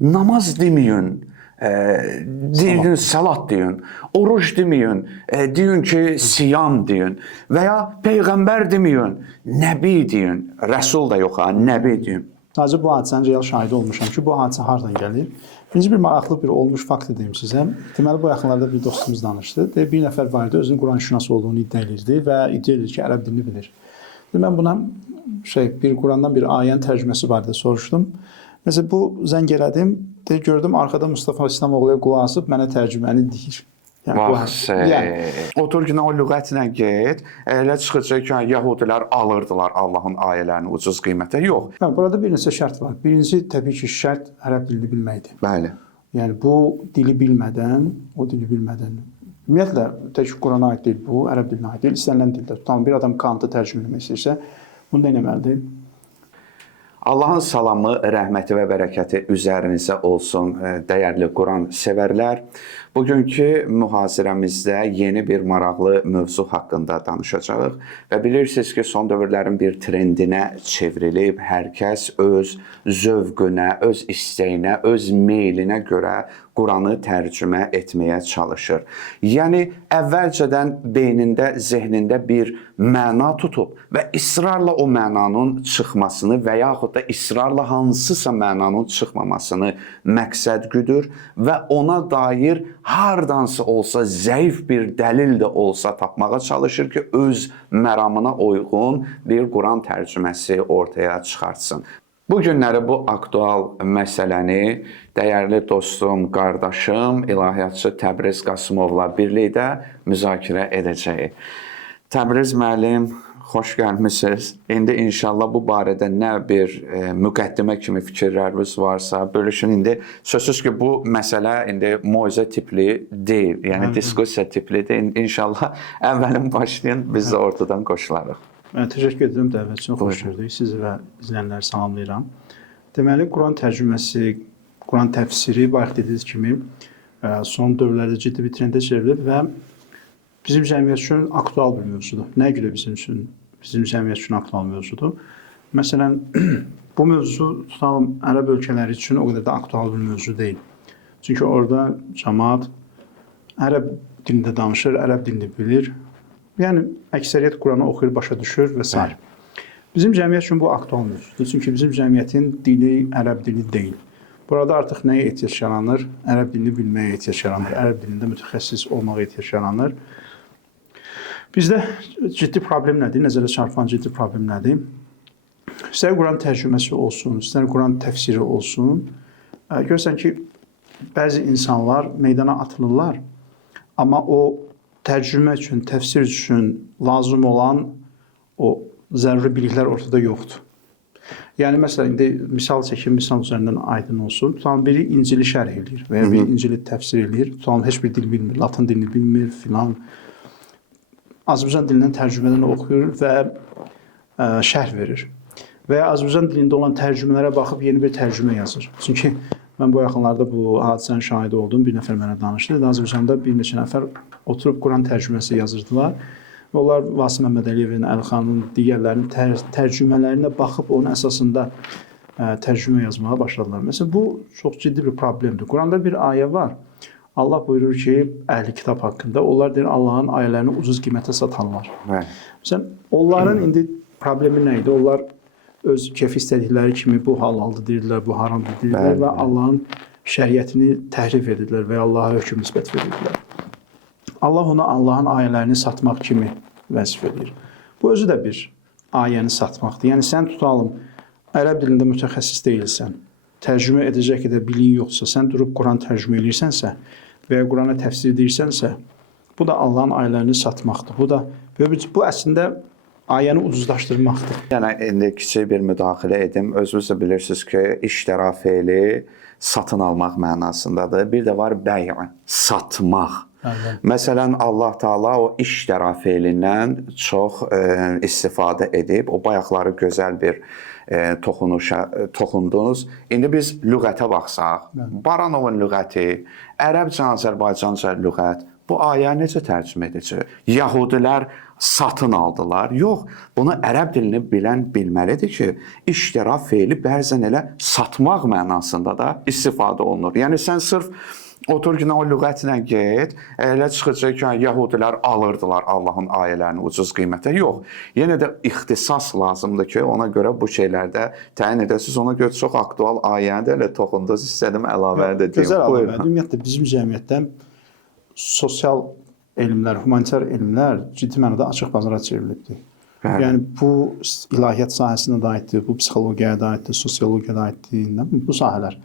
namaz deməyin, deyin salat deyin, oruç deməyin, deyin ki siyam deyin və ya peyğəmbər deməyin, nəbi deyin, rəsul da yox ha, nəbi deyin. Sadəcə bu hadisənin real şahidi olmuşam ki, bu hadisə hardan gəlir? Birinci bir maraqlı bir olmuş fakt deyim sizə. Deməli, bu yaxınlarda bir dostumuz danışdı. Bir nəfər var idi, özünün Quran-şünas olduğunu iddia edirdi və iddia edir ki, ərəb dilini bilir. Mən buna bir Qurandan bir ayənin tərcüməsi barədə soruşdum. Məsələn, bu zəng elədim, gördüm arkada Mustafa İslamoğlu'ya qulaq asıb mənə tərcüməni deyir. Otur ki, o lüğətlə get, elə çıxacaq ki, yahudilər alırdılar Allahın ayələrini ucuz qiymətə. Yox. Burada bir neçə şərt var. Birincisi, təbii ki, şərt ərəb dilini bilməkdir. Bəli. Yəni, bu dili bilmədən, ümumiyyətlə, tək Qurana aid deyil bu, ərəb dilinə aid deyil, istənilən dildə tutan bir adam Kantı tərcümə etmək istəyirsə, bunu da eləməlidir. Allahın salamı, rəhməti və bərəkəti üzərinizə olsun, dəyərli Quran sevərlər. Bugünkü mühazirəmizdə yeni bir maraqlı mövzu haqqında danışacağıq və bilirsiniz ki, son dövrlərin bir trendinə çevrilib, hər kəs öz zövqünə, öz istəyinə, öz meylinə görə Quranı tərcümə etməyə çalışır. Yəni, əvvəlcədən beynində, zehnində bir məna tutub və israrla o mənanın çıxmasını və yaxud da israrla hansısa mənanın çıxmamasını məqsəd güdür və ona dair hardansa olsa, zəif bir dəlil də olsa tapmağa çalışır ki, öz məramına uyğun bir Quran tərcüməsi ortaya çıxartsın. Bu günləri bu aktual məsələni dəyərli dostum, qardaşım, ilahiyyatçı Təbriz Qasımovla birlikdə müzakirə edəcəyik. Təbriz müəllim, xoş gəlmisiniz. İndi inşallah bu barədə nə bir müqəddimə kimi fikirləriniz varsa, bölüşün. İndi sözsüz ki, bu məsələ indi moizə tipli deyil, yəni diskussiya tiplidir. İnşallah əvvəlin başlayın, biz də ortadan qoşularıq. Təşəkkür edirəm dəvət üçün, xoş gördük. Sizi və izləyənləri salamlayıram. Deməli, Quran tərcüməsi, Quran təfsiri, bayaq dediyiniz kimi, son dövrlərdə ciddi bir trendə çevrilib və bizim cəmiyyət üçün aktual bir mövzudur. Nəyə görə bizim cəmiyyət üçün aktual mövzudur? Məsələn, bu mövzu tutalım ərəb ölkələri üçün o qədər də aktual bir mövzu deyil. Çünki orada cəmaət ərəb dilində danışır, ərəb dilini bilir. Yəni, əksəriyyət Quranı oxuyur, başa düşür və s. Bizim cəmiyyət üçün bu aktual mövzudur. Çünki bizim cəmiyyətin dili ərəb dili deyil. Burada artıq nəyə ehtiyac yaranır? Ərəb dilini bilməyə ehtiyac yaranır. Ərəb dilində mütəxəssis olmağa ehtiyac yaranır. Bizdə ciddi problem nədir? Nəzərə çarpan ciddi problem nədir? İstər Quran tərcüməsi olsun, istər Quran təfsiri olsun. Görürsən ki, bəzi insanlar meydana atılırlar, amma o tərcümə üçün, təfsir üçün lazım olan o zəruri biliklər ortada yoxdur. Yəni, məsələn, indi misal çəkim, misal üzərindən aydın olsun. Tutalım, biri İncili şərh edir və ya biri İncili təfsir edir. Tutalım, heç bir dil bilmir, Latın dilini bilmir filan. Azərbaycan dilindən tərcümədən oxuyur və şərh verir. Və ya Azərbaycan dilində olan tərcümələrə baxıb yeni bir tərcümə yazır. Çünki mən bu yaxınlarda bu hadisənin şahidi oldum, bir nəfər mənə danışdı. Azərbaycanda bir neçə nəfər oturub Quran tərcüməsi yazırdılar. Və onlar Vasif Məmmədəliyevin, Əlixanın, digərlərinin tərcümələrinə baxıb onun əsasında tərcümə yazmağa başladılar. Məsələn, bu çox ciddi bir problemdir. Quranda bir ayə var. Allah buyurur ki, əhli kitab haqqında, onlar deyir, Allahın ayələrini ucuz qiymətə satanlar. Məsələn, onların indi problemi nə idi? Onlar öz keyfi istədikləri kimi bu halaldır deyirlər, bu haramdır deyirlər və Allahın şəriətini təhrif edirlər və Allaha hökm nisbət verirlər. Allah ona Allahın ayələrini satmaq kimi vəzif edir. Bu özü də bir ayəni satmaqdır. Yəni, sən tutalım, ərəb dilində mütəxəssis deyilsən, tərcümə edəcək qədər biliyin yoxdursa, sən durub Quran tərcümə edirsənsə və ya Qurana təfsir edirsən,sə bu da Allahın ayələrini satmaqdır. Bu əslində ayəni ucuzlaşdırmaqdır. Yəni, indi kiçik bir müdaxilə edim. Özünüz də bilirsiniz ki, iştira feili satın almaq mənasındadır. Bir də var bəy, satmaq. Məsələn, Allah Taala o iştira feilindən çox istifadə edib. O bayaqları gözəl bir toxundunuz. İndi biz lüğətə baxsaq, Baranovun lüğəti, ərəbcə, Azərbaycanca lüğət, bu ayə necə tərcümə edəcək? Yəhudilər satın aldılar. Yox, bunu ərəb dilini bilən bilməlidir ki, iştira feili bəzən elə satmaq mənasında da istifadə olunur. Yəni sən sırf otur ki, o lüğətlə get, elə çıxacaq ki, yəhudilər alırdılar Allahın ayələrini ucuz qiymətə. Yox, yenə də ixtisas lazımdır ki, ona görə bu şeylərdə təyin edəsiniz. Ona görə çox aktual ayəni də elə toxundunuz, istədim əlavə edeyim. Gözəl əlavə. Ümumiyyətlə bizim cəmiyyətdə sosial elmlər, humanitar elmlər ciddi mənada açıq bazara çevrilibdir. Bəli. Yəni bu ilahiyyat sahəsinə də aiddir, bu psixologiyaya da aiddir, sosiologiyaya da aiddir. Bu sahələr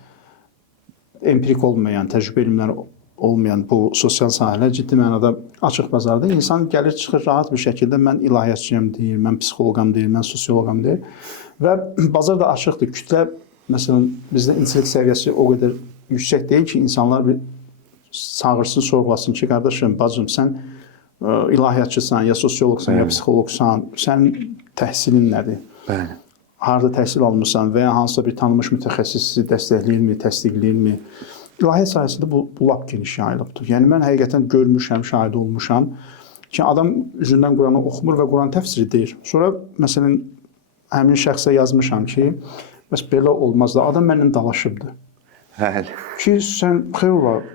empirik olmayan, təcrübə elmləri olmayan bu sosial sahələr ciddi mənada açıq bazarda. İnsan gəlir, çıxır rahat bir şəkildə mən ilahiyyatçıyam deyir, mən psixoloqam deyir, mən sosioloqam deyir. Və bazar da açıqdır. Kütlə, məsələn, bizdə intellekt səviyyəsi o qədər yüksək deyil ki, insanlar bir çağırsın, sorğulasın ki, qardaşım, bacım, sən ilahiyyatçısan, ya sosioloqsan, ya psixoloqsan, sənin təhsilin nədir? Bəli. Harada təhsil almısan və ya hansısa bir tanınmış mütəxəssis sizi dəstəkləyirmi, təsdiqləyirmi? İlahiyyat sahəsində bu lap geniş yayılıbdır. Yəni mən həqiqətən görmüşəm, şahid olmuşam ki, adam üzündən Quranı oxumur və Quran təfsiri deyir. Sonra məsələn həmin şəxsə yazmışam ki, bəs belə olmaz da adam mənlə dalaşıbdı. Bəli. Ki sən xeyr,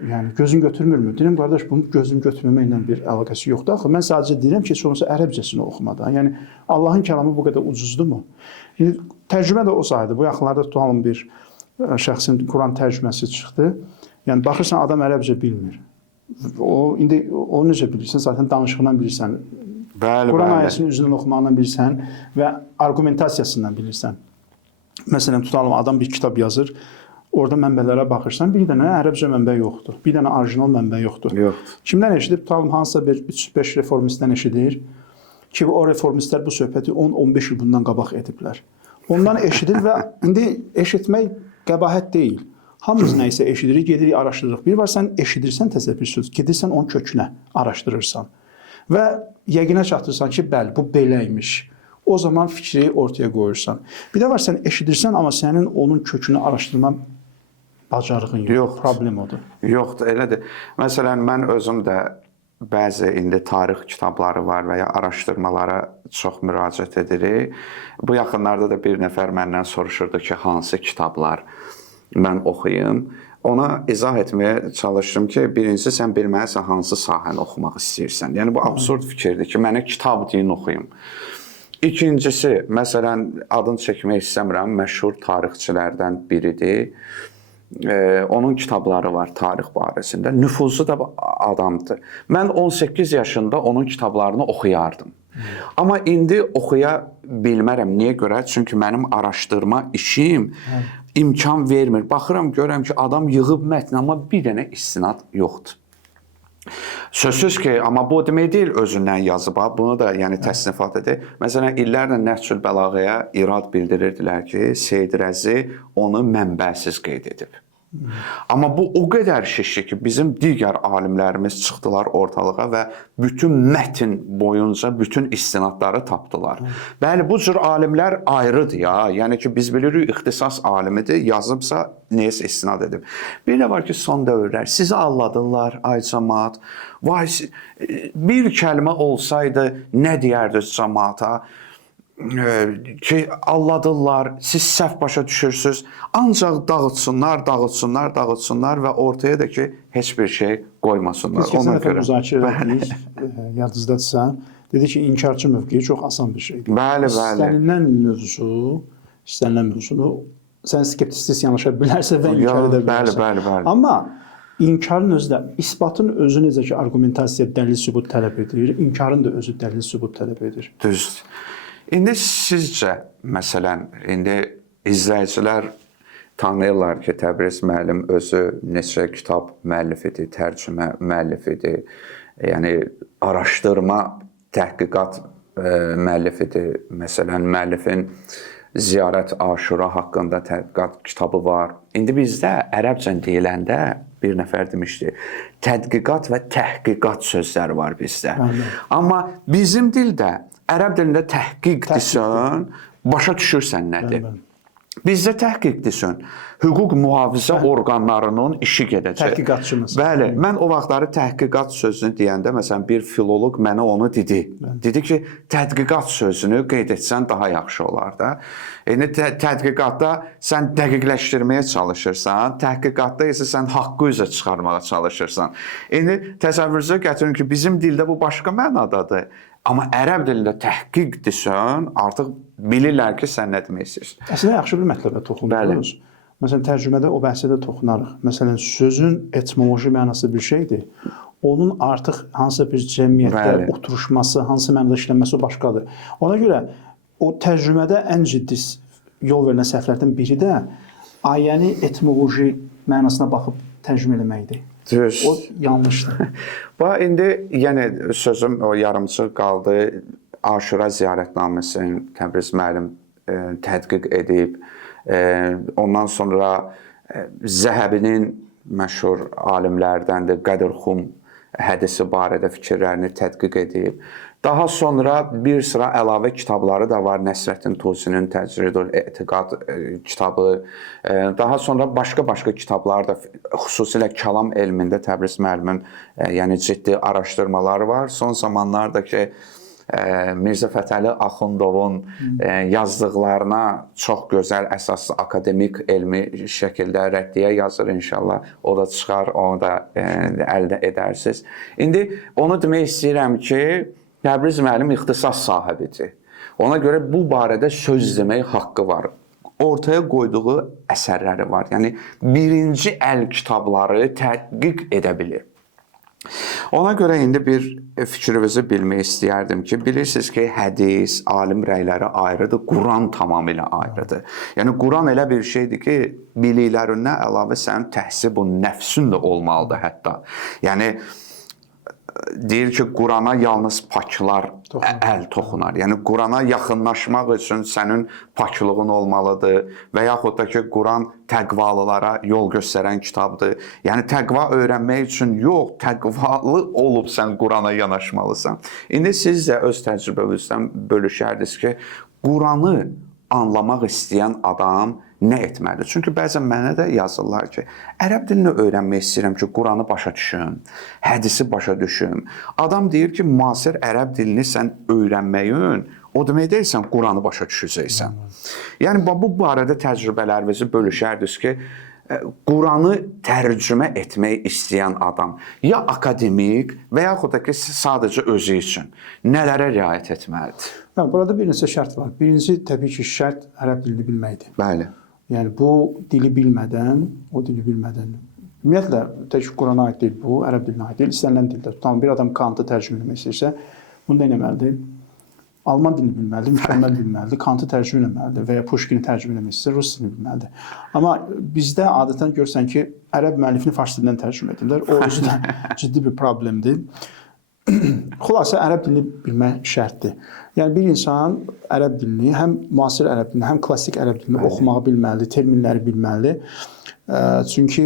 yəni gözün götürmürmü? Deyirəm qardaş, bunun gözün götürməməklə bir əlaqəsi yoxdur. Axı mən sadəcə deyirəm ki, heç olmasa ərəbcəsini oxumadan. Yəni Allahın kəlamı bu qədər ucuzdumu? Yəni tərcümə də o saydı. Bu yaxınlarda tutalım bir şəxsin Quran tərcüməsi çıxdı. Yəni baxırsan adam ərəbcə bilmir. İndi o necə bilirsən? Zaten danışığından bilirsən. Bəli, Quran bəli. ayəsinin üzündən oxumağından bilirsən və argumentasiyasından bilirsən. Məsələn tutalım adam bir kitab yazır. Orada mənbələrə baxırsan, bir dənə ərəbcə mənbə yoxdur. Bir dənə orijinal mənbə yoxdur. Yoxdur. Kimdən eşidib? Tutalım hansısa bir 3-5 reformistdən eşidir ki, o reformistlər bu söhbəti 10-15 il bundan qabaq ediblər. Ondan eşidir və indi eşitmək qəbahət deyil. Hamımız nə isə eşidirik, gedirik, araşdırırıq. Bir var sən eşidirsən təzə bir söz, gedirsən onun kökünə araşdırırsan və yəqinə çatdırsan ki, bəli, bu beləymiş. O zaman fikri ortaya qoyursan. Bir də var sən eşidirsən, amma sənin onun kökünü araşdırma bacarığın yox. Problem odur. Yoxdur, elədir. Məsələn, mən özüm də bəzi indi tarix kitabları var və ya araşdırmalara çox müraciət edirik. Bu yaxınlarda da bir nəfər məndən soruşurdu ki, hansı kitablar mən oxuyum. Ona izah etməyə çalışdım ki, birincisi sən bilməlisən hansı sahəni oxumaq istəyirsən. Yəni bu absurd fikirdir ki, mənə kitab deyin oxuyum. İkincisi, məsələn, adını çəkmək istəmirəm, məşhur tarixçilərdən biridir. Onun kitabları var tarix barəsində. Nüfuzlu da adamdır. Mən 18 yaşında onun kitablarını oxuyardım. Amma indi oxuya bilmərəm. Niyə görə? Çünki mənim araşdırma işim imkan vermir. Baxıram, görürəm ki, adam yığıb mətn, amma bir dənə istinad yoxdur. Sözsüz ki, amma bu demək deyil özündən yazıb, bunu da yəni təsnifat edir. Məsələn, illərlə Nəhcül Bəlağəyə irad bildirirdilər ki, Seyyid Rəzi onu mənbəsiz qeyd edib. Amma bu o qədər şişdir ki, bizim digər alimlərimiz çıxdılar ortalığa və bütün mətn boyunca bütün istinadları tapdılar. Bəli, bu cür alimlər ayrıdır ya. Yəni ki, biz bilirik ixtisas alimidir, yazıbsa neyəsə istinad edib. Bir də var ki, son dövrlər sizi alladırlar, ay cəmaat. Vay, bir kəlmə olsaydı nə deyərdiniz cəmaata? Ki, alladırlar, siz səhv başa düşürsünüz. Ancaq dağıtsınlar və ortaya da ki, heç bir şey qoymasınlar. Biz keçən dəfə müzakirə etdik, yadınızdadırsa, dedi ki, inkarçı mövqeyi çox asan bir şeydir. Bəli. İstənilən mövzunu sən skeptisist yanaşa bilərsə və inkar edə bilərsən. Bəli. Amma inkarın özü də, isbatın özü necə ki, argumentasiya dəlil sübut tələb edir, inkarın da özü dəlil sübut tələb edir. Düzdür. İndi sizcə, məsələn, indi izləyicilər tanıyırlar ki, Təbriz müəllim özü neçə kitab müəllifidir, tərcümə müəllifidir, yəni araşdırma, təhqiqat müəllifidir. Məsələn, müəllifin Ziyarət Aşura haqqında tədqiqat kitabı var. İndi bizdə ərəbcə deyiləndə bir nəfər demişdi, tədqiqat və təhqiqat sözləri var bizdə. Amma bizim dildə, ərəb dilində təhqiq desən, başa düşürsən nədir. Bizdə təhqiq desin, hüquq mühafizə orqanlarının işi gedəcək. Təhqiqatçımız. Bəli, mən o vaxtları təhqiqat sözünü deyəndə məsələn bir filoloq mənə onu dedi. Dedi ki, tədqiqat sözünü qeyd etsən daha yaxşı olar da. Yəni tədqiqatda sən dəqiqləşdirməyə çalışırsan, təhqiqatda isə sən haqqı üzə çıxarmağa çalışırsan. İndi təsəvvürünüzə gətirin ki, bizim dildə bu başqa mənadadır. Amma ərəb dilində təhqiq desən, artıq bilirlər ki, sən nə demək istəyirsən. Əslində yaxşı bir mətləbə toxundunuz. Məsələn, tərcümədə o bəhsə də toxunarıq. Məsələn, sözün etimoloji mənası bir şeydir. Onun artıq hansısa bir cəmiyyətdə oturuşması, hansı mənada işlənməsi o başqadır. Ona görə o tərcümədə ən ciddi yol verilən səhvlərdən biri də ayəni etimoloji mənasına baxıb tərcümə eləməkdir. Düz. O yanlışdır. Bax, indi yenə sözüm o yarımçıq qaldı. Aşura ziyarətnaməsini Təbriz müəllim tədqiq edib. Ondan sonra Zəhəbinin məşhur alimlərdəndir Qədirxum hədisi barədə fikirlərini tədqiq edib. Daha sonra bir sıra əlavə kitabları da var. Nəsrəddin Tusinin Təcridül Etiqad kitabı. Daha sonra başqa kitablar da, xüsusilə kəlam elmində Təbriz müəllimin yəni ciddi araşdırmaları var. Son zamanlarda ki Mirzə Fətəli Axundovun yazdıqlarına çox gözəl, əsaslı akademik elmi şəkildə rəddiyə yazır inşallah. O da çıxar, onu da əldə edərsiniz. İndi onu demək istəyirəm ki, Təbriz müəllim ixtisas sahibidir. Ona görə bu barədə söz demək haqqı var. Ortaya qoyduğu əsərləri var. Yəni birinci əl kitabları tədqiq edə bilir. Ona görə indi bir fikrinizi bilmək istəyərdim ki, bilirsiniz ki, hədis, alim rəyləri ayrıdır, Quran tamamilə ayrıdır. Yəni Quran elə bir şeydir ki, biliklərindən əlavə sənin təhsib-ü nəfsün də olmalıdır hətta. Yəni deyir ki, Qurana yalnız paklar əl toxunar. Yəni Qurana yaxınlaşmaq üçün sənin paklığın olmalıdır və yaxud da ki, Quran təqvalılara yol göstərən kitabdır. Yəni təqva öyrənmək üçün yox, təqvalı olub sən Qurana yanaşmalısan. İndi siz də öz təcrübənizdən bölüşərdiniz ki, Quranı anlamaq istəyən adam nə etməlidir? Çünki bəzən mənə də yazırlar ki, ərəb dilini öyrənmək istəyirəm ki, Quranı başa düşüm, hədisi başa düşüm. Adam deyir ki, müasir ərəb dilini sən öyrənməyin, o demək deyilsən, Quranı başa düşəcəksən. Yəni, bu barədə təcrübələrinizi bölüşərdiniz ki, Quranı tərcümə etmək istəyən adam ya akademik və yaxud da ki, sadəcə özü üçün nələrə riayət etməlidir? Burada bir neçə şərt var. Birinci, təbii ki, şərt ərəb dilini bilməkdir. Bəli. Yəni, bu dili bilmədən, ümumiyyətlə, tək Qurana aid deyil bu, ərəb dilinə aid deyil, istənilən dildə. Tutalım, bir adam Kantı tərcümə etmək istəyirsə, bunu da eləməlidir. Alman dilini bilməlidir, mükəmməl bilməlidir, Kantı tərcümə etməlidir və ya Puşkini tərcümə etmək istəyirsə, Rus dilini bilməlidir. Amma bizdə adətən görsən ki, ərəb müəllifini fars dilindən tərcümə edirlər. O özü də ciddi bir problemdir. Xülasə, ərəb dilini bilmək şərtdir. Yəni, bir insan ərəb dilini, həm müasir ərəb dilini, həm klassik ərəb dilini oxumağı bilməlidir, terminləri bilməlidir. Çünki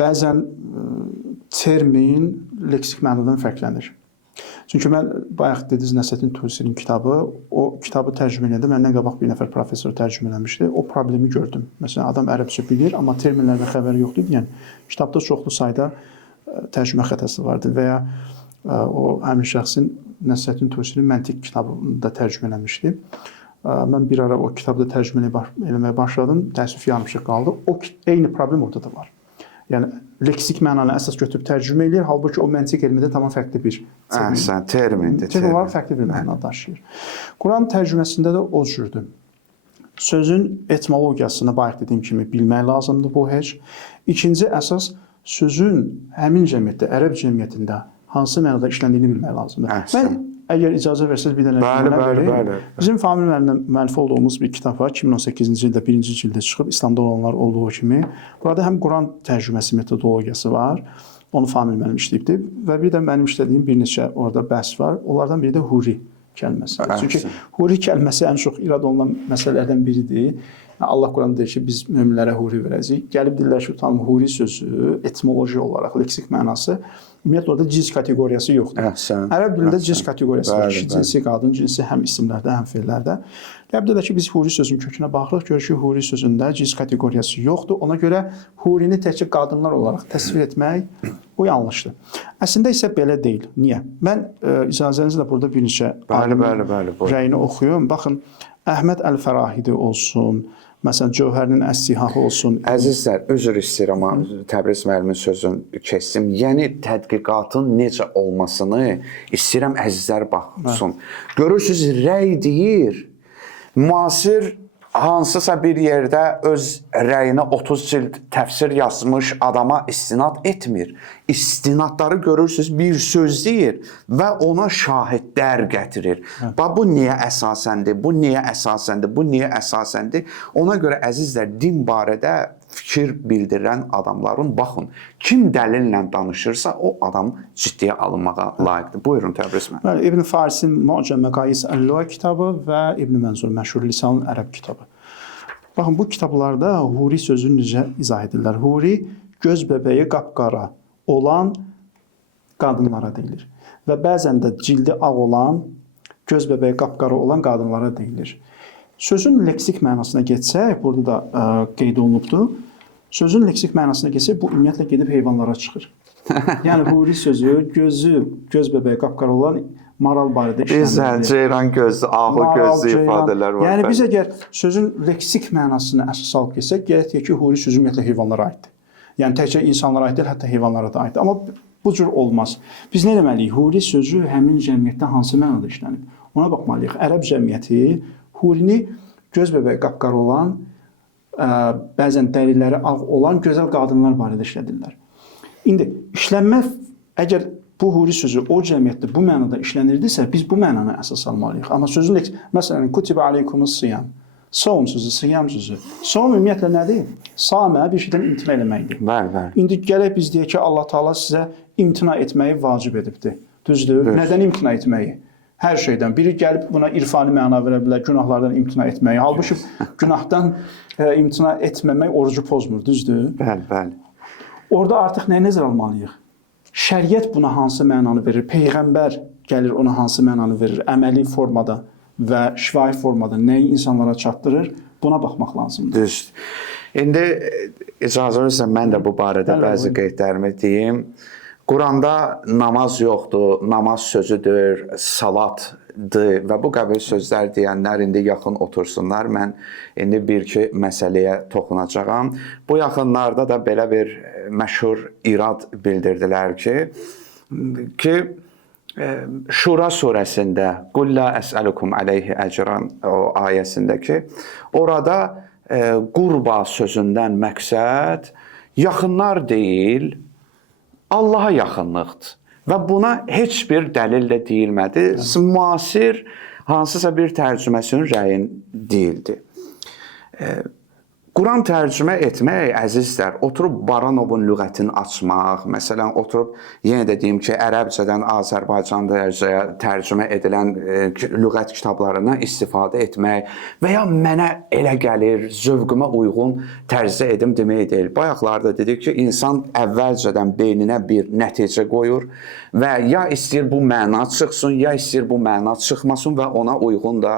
bəzən termin leksik mənadan fərqlənir. Çünki mən bayaq dediniz Nəsrəddin Tusinin kitabı, o kitabı tərcümə edəndə məndən qabaq bir nəfər professor tərcümə eləmişdi. O problemi gördüm. Məsələn, adam ərəbcə bilir, amma terminlərdən xəbəri yoxdur. Yəni, kitabda çoxlu sayda tərcümə xətası vardı və ya o həmin şəxsin Nəsrəddin Tusinin məntiq kitabını da tərcümə eləmişdi. Mən bir ara o kitabda tərcümə eləməyə başladım, təəssüf yarımçıq qaldı. Eyni problem orada da var. Yəni, leksik mənanı əsas götürüb tərcümə eləyir, halbuki o məntiq elmində tamam fərqli bir termindir. Termin olaraq fərqli bir məna daşıyır. Quran tərcüməsində də o cürdür. Sözün etimologiyasını bayaq dediyim kimi bilmək lazımdır bu heç. İkinci əsas, sözün həmin cəmiyyətdə, ərəb cəmiyyətində hansı mənada işləndiyini bilmək lazımdır. Mən əgər icazə versəz bir dənə Bəli. Bizim Famil müəllimlə müəllif olduğumuz bir kitab var. 2018-ci ildə birinci cildə çıxıb, İslamda olanlar olduğu kimi. Burada həm Quran tərcüməsi metodologiyası var. Onu Famil müəllim işləyibdir. Və bir də mənim işlədiyim bir neçə orada bəhs var. Onlardan biri də huri kəlməsi. Çünki huri kəlməsi ən çox irad olunan məsələlərdən biridir. Allah Quranda deyir ki, biz möminlərə huri verəcəyik. Gəlib deyirlər ki, utanım, huri sözü etimoloji olaraq, leksik mənası ümumiyyətlə orada cins kateqoriyası yoxdur. Ərəb dilində cins kateqoriyası var. Kişi cinsi, qadın cinsi həm isimlərdə, həm fe'llərdə. Gəlib deyirlər ki, biz huri sözünün kökünə baxırıq, görürük ki, huri sözündə cins kateqoriyası yoxdur. Ona görə hurini təkcə qadınlar olaraq təsvir etmək bu yanlışdır. Əslində isə belə deyil. Niyə? Mən icazənizlə burada bir neçə rəyini oxuyum. Baxın, Əhməd Əl-Fərahidi olsun, məsələn, Cövhərinin Əs-Sihahı olsun. Əzizlər, üzr istəyirəm, amma Təbriz müəllimin sözünü kəsdim. Yəni tədqiqatın necə olmasını istəyirəm əzizlər baxsın. Görürsüz, rəy deyir, müasir hansısa bir yerdə öz rəyinə 30 cild təfsir yazmış adama istinad etmir. İstinadları görürsüz, bir söz deyir və ona şahidlər gətirir. Bax, bu niyə əsasəndir, bu niyə əsasəndir, bu niyə əsasəndir? Ona görə əzizlər, din barədə fikir bildirən adamların, baxın, kim dəlillə danışırsa, o adam ciddiyə alınmağa layiqdir. Buyurun, Təbriz müəllim. İbn Farisin Mu'cam Məqayis Əl-Lüğa kitabı və İbn Mənzur məşhur Lisan Ərəb kitabı. Baxın, bu kitablarda huri sözünü necə izah edirlər. Huri, göz bəbəyi qapqara olan qadınlara deyilir. Və bəzən də cildi ağ olan, göz bəbəyi qapqara olan qadınlara deyilir. Sözün leksik mənasına geçsək, burada da qeyd olunubdur. Sözün leksik mənasına geçsək, bu ümumiyyətlə gedib heyvanlara çıxır. Yəni, huri sözü, göz bəbəyi qapqara olan maral barədə işlənilir. Bizə ceyran gözlü, ahı gözlü ifadələr var. Yəni, biz əgər sözün leksik mənasını əsas alıb geçsək, gərək deyək ki, huri sözü ümumiyyətlə heyvanlara aiddir. Yəni, təkcə insanlara aid deyil, hətta heyvanlara da aiddir. Amma bu cür olmaz. Biz nə deməliyik? Huri sözü həmin cəmiyyətdə hansı mənada işlənib? Ona baxmalıyıq. Ərəb cəmiyyəti hurini göz bəbəyi qapqara olan, bəzən dəriləri ağ olan gözəl qadınlar barədə işlədirlər. İndi işlənmə, əgər bu huri sözü o cəmiyyətdə bu mənada işlənirdisə, biz bu mənanı əsas almalıyıq. Amma sözün, məsələn, kutibə aleykumus siyam, savm sözü, siyam sözü. Savm ümumiyyətlə nədir? Samə bir şeydən imtina eləməkdir. Bəli. İndi gələk biz deyək ki, Allah Taala sizə imtina etməyi vacib edibdir. Düzdür? Nədən imtina etməyi? Hər şeydən. Biri gəlib buna irfani məna verə bilər, günahlardan imtina etməyi. Halbuki günahdan imtina etməmək orucu pozmur, düzdür? Bəli. Orada artıq nəyə nəzər almalıyıq? Şəriət buna hansı mənanı verir? Peyğəmbər gəlir ona hansı mənanı verir? Əməli formada və şifahi formada nəyi insanlara çatdırır? Buna baxmaq lazımdır. Düzdür. İndi icazə verirsən, mən də bu barədə bəzi qeydlərimi deyim. Quranda namaz yoxdur, namaz sözüdür, salatdır və bu qəbil sözlər deyənlər indi yaxın otursunlar. Mən indi bir-iki məsələyə toxunacağam. Bu yaxınlarda da belə bir məşhur irad bildirdilər ki, Şura surəsində Qul la əsəlukum aleyhi əcran ayəsində ki, orada qurba sözündən məqsəd yaxınlar deyil, Allaha yaxınlıqdır. Və buna heç bir dəlil də deyilmədi. Müasir hansısa bir tərcüməsinin rəyin deyildi. Quran tərcümə etmək, əzizlər, oturub Baranovun lüğətini açmaq, məsələn, oturub, yenə də deyim ki, ərəbcədən Azərbaycanda tərcümə edilən lüğət kitablarından istifadə etmək və ya mənə elə gəlir, zövqümə uyğun tərzdə edim demək deyil. Bayaqlarda dedik ki, insan əvvəlcədən beyninə bir nəticə qoyur və ya istəyir bu məna çıxsın, ya istəyir bu məna çıxmasın və ona uyğun da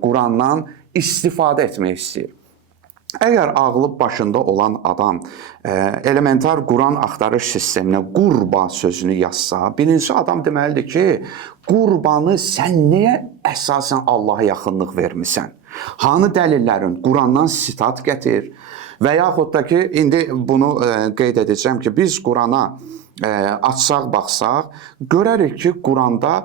Qurandan istifadə etmək istəyir. Əgər ağlı başında olan adam elementar Quran axtarış sisteminə qurba sözünü yazsa, birinci adam deməlidir ki, qurbanı sən niyə əsasən Allaha yaxınlıq vermisən? Hanı dəlillərin? Qurandan sitat gətir. Və yaxud da ki, indi bunu qeyd edəcəm ki, biz Qurana açsaq, baxsaq, görərik ki, Quranda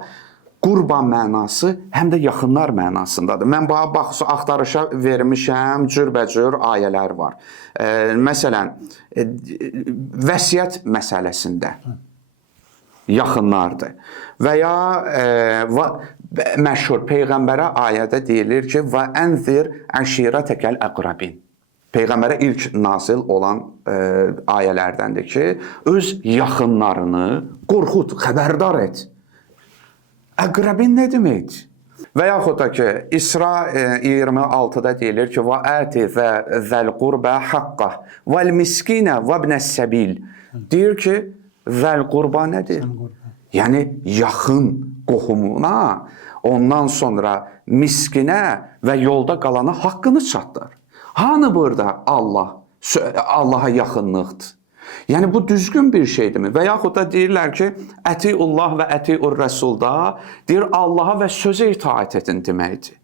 qurban mənası həm də yaxınlar mənasındadır. Mən axtarışa vermişəm, cürbəcür ayələr var. Məsələn, vəsiyyət məsələsində yaxınlardır. Və ya məşhur Peyğəmbərə ayədə deyilir ki, və ənzir əşirətəkəl əqrabin. Peyğəmbərə ilk nazil olan ayələrdəndir ki, öz yaxınlarını qorxut, xəbərdar et. Əqrəbin nə deməkdir? Və yaxud da ki, İsra 26-da deyilir ki, və əti və zəl qurbə haqqa vəl miskinə və ibnəs-səbil. Deyir ki, zəl qurba nədir? Yəni, yaxın qohumuna, ondan sonra miskinə və yolda qalana haqqını çatdır. Hanı burada Allaha yaxınlıqdır? Yəni, bu düzgün bir şeydirmi? Və yaxud da deyirlər ki, ətiullah və ətiur rəsulda, deyir, Allaha və sözə itaət edin deməkdir.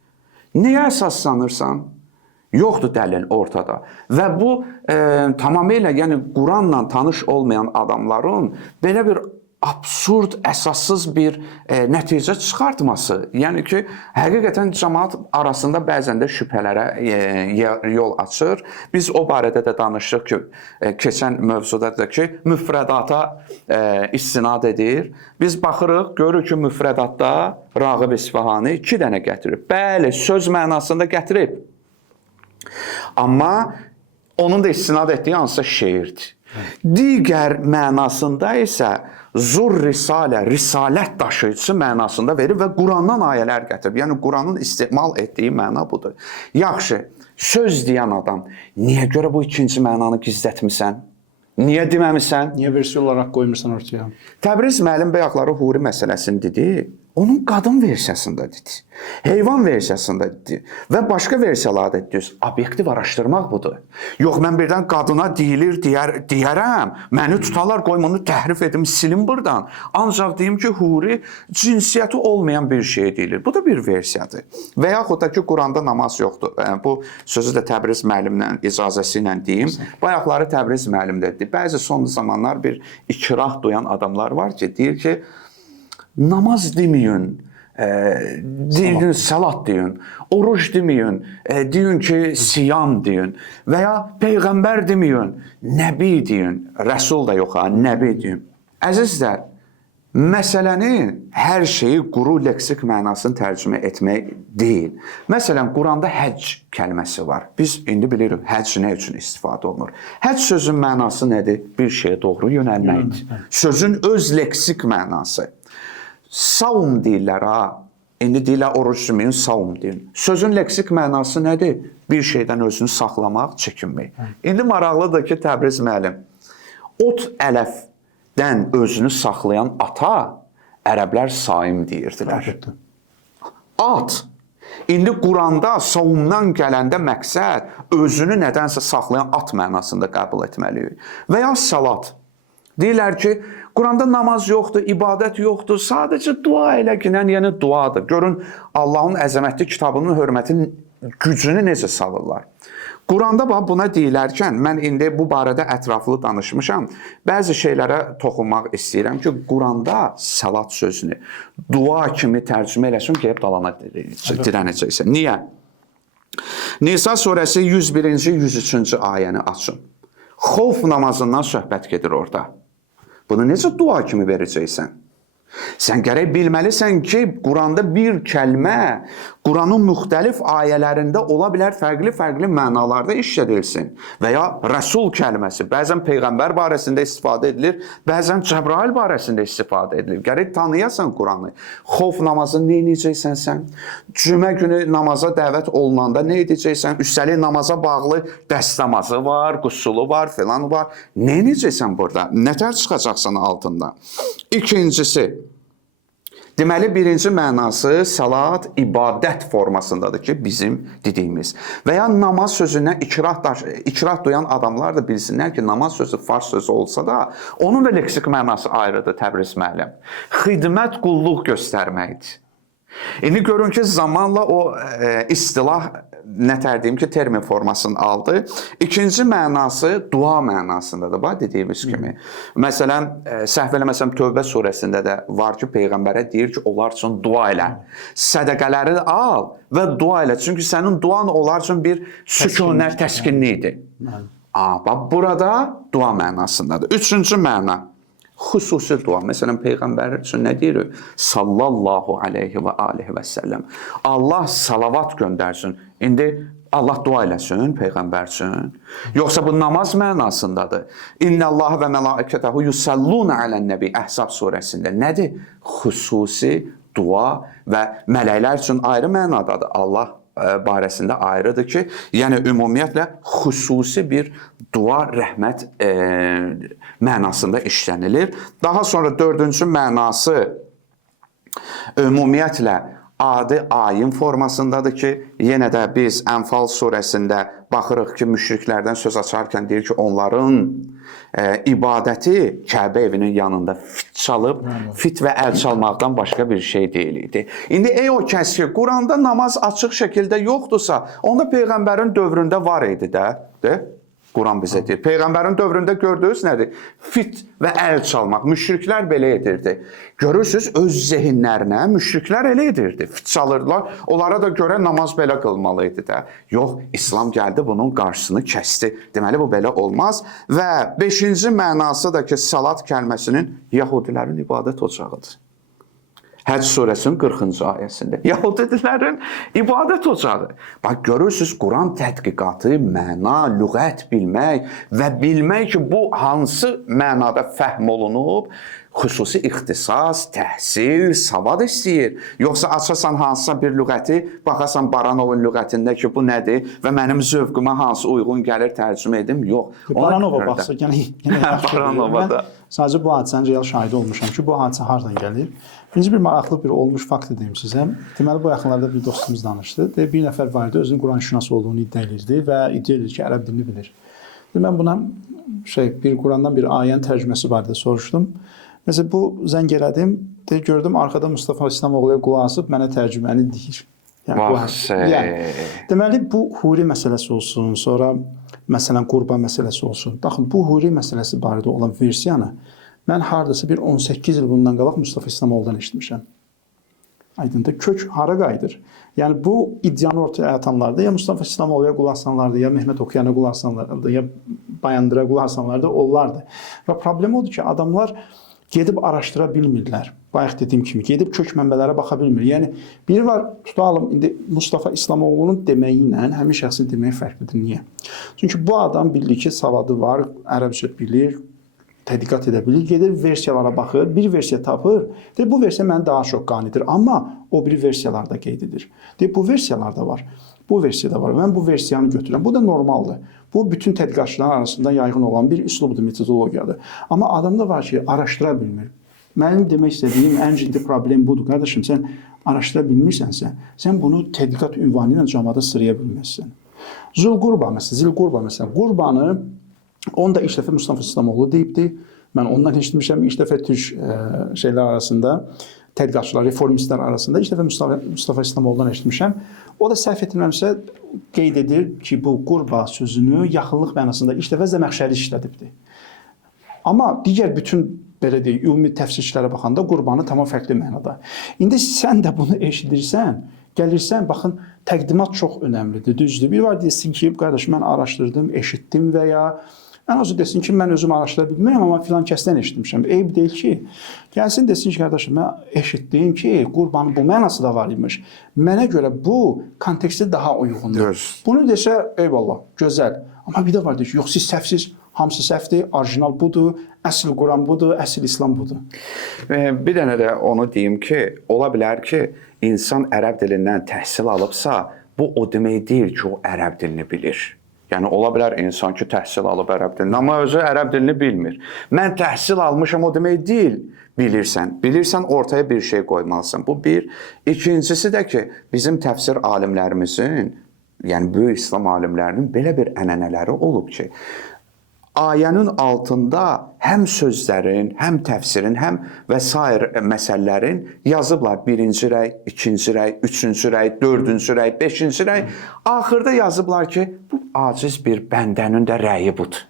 Niyə əsaslanırsan? Yoxdur dəlil ortada. Və bu, tamamilə, yəni, Quranla tanış olmayan adamların belə bir absurd, əsassız bir nəticə çıxartması. Yəni ki, həqiqətən cəmaat arasında bəzən də şübhələrə yol açır. Biz o barədə də danışdıq ki, keçən mövzudadır ki, müfrədata istinad edir. Biz baxırıq, görürük ki, müfrədatda Rağib İsfahani 2 dənə gətirib. Bəli, söz mənasında gətirib. Amma onun da istinad etdiyi hansısa şeirdir. Digər mənasında isə zur risalə, risalət daşıyıcısı mənasında verir və Qurandan ayələr gətirib. Yəni, Quranın istimal etdiyi məna budur. Yaxşı, söz deyən adam, niyə görə bu ikinci mənanı gizlətmirsən? Niyə deməmisən? Niyə versiya olaraq qoymursan ortaya? Təbriz müəllim bayaqları huri məsələsini dedi. Onun qadın versiyasında dedi. Heyvan versiyasında dedi. Və başqa versiyalarda dedi. Obyektiv araşdırmaq budur. Yox, mən birdən qadına deyilir, deyərəm. Məni tutarlar, qoyum onu təhrif edim, silim buradan. Ancaq deyim ki, huri cinsiyyəti olmayan bir şey deyilir. Bu da bir versiyadır. Və yaxud da ki, Quranda namaz yoxdur. Bu sözü də Təbriz müəllimlə icazəsi ilə deyim. Bayaqları Təbriz müəllim dedi. Bəzi son zamanlar bir ikrah duyan adamlar var ki, deyir ki, namaz deməyin, deyin salat deyin, oruç deməyin, deyin ki, siyam deyin və ya peyğəmbər deməyin, nəbi deyin, rəsul da yox, nəbi deyin. Əzizlər, məsələnin hər şeyi quru leksik mənasını tərcümə etmək deyil. Məsələn, Quranda həcc kəlməsi var. Biz indi bilirik, həcc nə üçün istifadə olunur? Həcc sözün mənası nədir? Bir şeyə doğru yönəlməkdir. Sözün öz leksik mənası. Savm deyirlər, ha. İndi deyirlər, oruç deməyin, savm deyin. Sözün leksik mənası nədir? Bir şeydən özünü saxlamaq, çəkinmək. İndi maraqlıdır ki, Təbriz müəllim, ot ələfdən özünü saxlayan ata, ərəblər saim deyirdilər. At. İndi Quranda savumdan gələndə məqsəd özünü nədənsə saxlayan at mənasında qəbul etməliyik. Və ya salat. Deyirlər ki, Quranda namaz yoxdur, ibadət yoxdur, sadəcə dua elə ginən, yəni duadır. Görün, Allahın əzəmətli kitabının hörmətinin gücünü necə salırlar. Quranda buna deyilərkən, mən indi bu barədə ətraflı danışmışam, bəzi şeylərə toxunmaq istəyirəm ki, Quranda salat sözünü dua kimi tərcümə eləsin ki, hep dalana dirənəcəksən. Niyə? Nisa surəsi 101-ci, 103-cü ayəni açın. Xof namazından söhbət gedir orada. Bunu necə dua kimi verəcəksən? Sən gərək bilməlisən ki, Quranda bir kəlmə Quranın müxtəlif ayələrində ola bilər fərqli mənalarda işlədilsin. Və ya Rəsul kəlməsi bəzən Peyğəmbər barəsində istifadə edilir, bəzən Cəbrail barəsində istifadə edilir. Gərək tanıyasan Quranı. Xof namazını nə edəcəksən sən? Cümə günü namaza dəvət olunanda nə edəcəksən? Üstəlik namaza bağlı dəst namazı var, qusulu var, filan var. Nə edəcəksən burada? Nətər çıxacaqsan altında? İkincisi, deməli, birinci mənası salat, ibadət formasındadır ki, bizim dediyimiz. Və ya namaz sözündən ikrah duyan adamlar da bilsinlər ki, namaz sözü fars sözü olsa da, onun da leksik mənası ayrıdır, Təbriz müəllim. Xidmət, qulluq göstərməkdir. İndi görün ki, zamanla o istilah, nətər deyim ki, termin formasını aldı. İkinci mənası dua mənasındadır, bax, dediyimiz kimi. Məsələn, səhv eləməsəm, Tövbə surəsində də var ki, Peyğəmbərə deyir ki, onlar üçün dua elə. Sədəqələri al və dua elə. Çünki sənin duan onlar üçün bir sükunət, təskinlidir. Bax, burada dua mənasındadır. Üçüncü məna. Xüsusi dua. Məsələn, Peyğəmbər üçün nə deyir? Sallallahu aleyhi və aleyhi və səlləm. Allah salavat göndərsin. İndi Allah dua eləsin Peyğəmbər üçün. Yoxsa bu namaz mənasındadır. İnnəllaha və mələikətəhu yusalluna alən nəbi. Əhzab surəsində. Nədir? Xüsusi dua və mələklər üçün ayrı mənadadır. Allah barəsində ayrıdır ki, yəni ümumiyyətlə xüsusi bir dua, rəhmət mənasında işlənilir. Daha sonra dördüncü mənası ümumiyyətlə adi ayin formasındadır ki, yenə də biz Ənfal surəsində baxırıq ki, müşriklərdən söz açarkən deyir ki, onların ibadəti Kəbə evinin yanında fit çalıb, fit və əl çalmaqdan başqa bir şey deyil idi. İndi o kəs ki, Quranda namaz açıq şəkildə yoxdursa, onda Peyğəmbərin dövründə var idi də. Quran bizə deyir. Peyğəmbərin dövründə gördüyünüz nədir? Fit və əl çalmaq. Müşriklər belə edirdi. Görürsünüz, öz zehinlərinə müşriklər elə edirdi. Fit çalırdılar. Onlara da görə namaz belə qılmalı idi də. Yox, İslam gəldi, bunun qarşısını kəsdi. Deməli, bu belə olmaz. Və 5-ci mənası da ki, salat kəlməsinin Yahudilərin ibadət ocağıdır. Həcc surəsinin 40-cı ayəsində. Yahudilərin ibadət ocağı. Bax, görürsünüz, Quran tədqiqatı, məna, lüğət bilmək və bilmək ki, bu hansı mənada fəhm olunub, xüsusi ixtisas, təhsil, savad istəyir. Yoxsa açasan hansısa bir lüğəti, baxasan Baranovun lüğətində ki, bu nədir və mənim zövqümə hansı uyğun gəlir tərcümə edim? Yox. Baranova baxsa, Baranova da. Sadəcə bu hadisənin real şahidi olmuşam ki, bu hadisə hardan gəlir? Birinci bir maraqlı bir olmuş fakt deyim sizə. Deməli, bu yaxınlarda bir dostumuz danışdı. Bir nəfər var idi, özünün Quran-şünas olduğunu iddia edirdi və iddia edir ki, ərəb dilini bilir. Mən buna bir Qurandan bir ayənin tərcüməsi var deyə soruşdum. Məsələn, bu zəng elədim, gördüm arxada Mustafa İslamoğlu'ya qulaq asıb mənə tərcüməni deyir. Deməli, bu huri məsələsi olsun, sonra məsələn qurban məsələsi olsun. Baxın, bu huri məsələsi barədə olan versiyanı mən hardasa bir 18 il bundan qabaq Mustafa İslamoğlu'dan eşitmişəm. Aydındır, kök hara qayıdır? Yəni bu iddianı ortaya atanlarda ya Mustafa İslamoğlu'ya qulaq asanlardı, ya Mehmet Oxuyana qulaq asanlardı, ya Bayandıra qulaq asanlardı, onlardı. Və problem odur ki, adamlar gedib araşdıra bilmirlər. Bayaq dediyim kimi, gedib kök mənbələrə baxa bilmir. Yəni, biri var, tutalım, indi Mustafa İslamoğlu'nun deməyi ilə həmin şəxsin deməyi fərqlidir. Niyə? Çünki bu adam bildi ki, savadı var, ərəbcə bilir, tədqiqat edə bilir, gedir versiyalara baxır, bir versiya tapır, deyir, bu versiya mənə daha çox qanidir, amma o biri versiyalarda qeyd edir. Deyir, bu versiyalarda var, bu versiyada var, mən bu versiyanı götürürəm, bu da normaldır. Bu, bütün tədqiqatçıların arasında yaygın olan bir üslubdur, metodologiyadır. Amma adamda var ki, araşdıra bilmir. Mənim demək istədiyim ən ciddi problem budur. Qardaşım, sən araşdıra bilmirsənsə, sən bunu tədqiqat ünvanı ilə camada sıraya bilməzsən. Zilqurba məsələn, qurbanı onu da ilk dəfə Mustafa İslamoğlu deyibdi. Mən ondan eşitmişəm, ilk dəfə türk şeylər arasında, tədqiqatçılar, reformistlər arasında ilk dəfə Mustafa İslamoğlu'dan eşitmişəm. O da səhv etmirəmsə qeyd edir ki, bu qurba sözünü yaxınlıq mənasında ilk dəfə Zəməxşəri işlədibdi. Amma digər bütün belə deyək, ümumi təfsirçilərə baxanda qurbanı tamam fərqli mənada. İndi sən də bunu eşidirsən, gəlirsən, baxın, təqdimat çox önəmlidir, düzdür. Bir var desin ki, qardaş, mən araşdırdım, eşitdim və ya ən azı desin ki, mən özüm araşdıra bilmirəm, amma filan kəsdən eşitmişəm. Eyb deyil ki, gəlsin desin ki, qardaşım, mən eşitdim ki, qurbanın bu mənası da var imiş. Mənə görə bu konteksti daha uyğundur. Bunu desə, eyvallah, gözəl. Amma bir də var deyir ki, yox, siz səhvsiz, hamısı səhvdir, orijinal budur, əsl Quran budur, əsl İslam budur. Bir dənə də onu deyim ki, ola bilər ki, insan ərəb dilindən təhsil alıbsa, bu o demək deyil ki, o ərəb dilini bilir. Yəni, ola bilər insan ki, təhsil alıb ərəb dilini, amma özü ərəb dilini bilmir. Mən təhsil almışam, o demək deyil, bilirsən. Bilirsən, ortaya bir şey qoymalısın. Bu bir. İkincisi də ki, bizim təfsir alimlərimizin, yəni böyük İslam alimlərinin belə bir ənənələri olub ki, ayənin altında həm sözlərin, həm təfsirin, həm və sair məsələlərin yazıblar. Birinci rəy, ikinci rəy, üçüncü rəy, dördüncü rəy, beşinci rəy. Axırda yazıblar ki, bu aciz bir bəndənin də rəyi budur.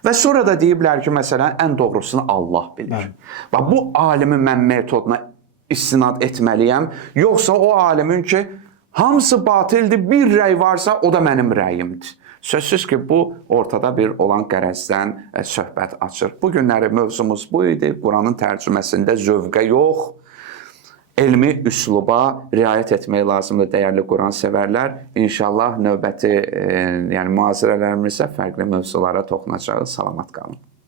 Və sonra da deyiblər ki, məsələn, ən doğrusunu Allah bilir. Bax, bu alimin mən metoduna istinad etməliyəm, yoxsa o alimin ki, hamısı batildir, bir rəy varsa, o da mənim rəyimdir. Sözsüz ki, bu ortada bir olan qərəzdən söhbət açır. Bu günləri mövzumuz bu idi. Quranın tərcüməsində zövqə yox, elmi üsluba riayət etmək lazımdır, dəyərli Quran sevərlər. İnşallah növbəti mühazirələrimizdə fərqli mövzulara toxunacağız. Salamat qalın.